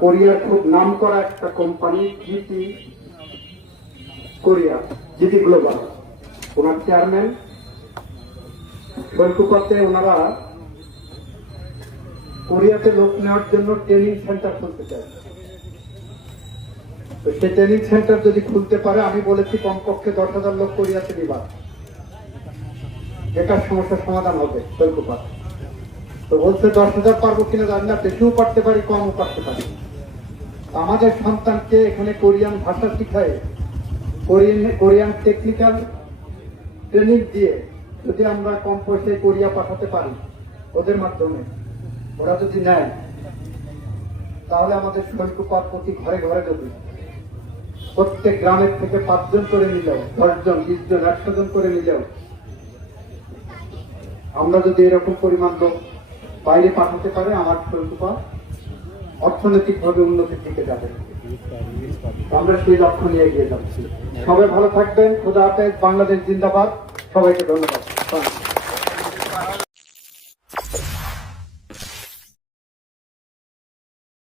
কোরিয়ার খুব নাম করা একটা company GT Korea, GT global, ওনার চেয়ারম্যান বৈঠকে ওনারা কোরিয়াতে লোক নেওয়ার জন্য ট্রেনিং সেন্টার খুলতে চায়। তো সেই ট্রেনিং সেন্টার যদি খুলতে পারে, আমি বলেছি কমপক্ষে 10,000 লোক কোরিয়াতে নিবা, এটার সমস্যার সমাধান হবে বৈঠক। তো বলছে 10,000 পারবো কিনা জানি না, বেশিও পারতে পারি, কমও পারতে পারি। আমাদের সন্তানকে এখানে কোরিয়ান ভাষা শিখায়, কোরিয়ান টেকনিক্যাল ট্রেনিং দিয়ে যদি আমরা কম পয়সায় কোরিয়া পাঠাতে পারি, ওদের মাধ্যমে ওরা যদি নেয়, তাহলে আমাদের শৈল্যপাত প্রতি ঘরে ঘরে যদি প্রত্যেক গ্রামের থেকে 5 জন করে নিলেও, 10 জন, 20 জন, 100 জন করে নিলেও, আমরা যদি এরকম পরিমাণ লোক বাইরে পাঠাতে পারে, আমার শৈল্যপাত অর্থনৈতিক ভাবে উন্নতির দিকে যাবে। আমরা সেই লক্ষ্য নিয়ে এগিয়ে যাচ্ছি। সবাই ভালো থাকবেন। খোদা হাফেজ। বাংলাদেশ জিন্দাবাদ। সবাইকে ধন্যবাদ।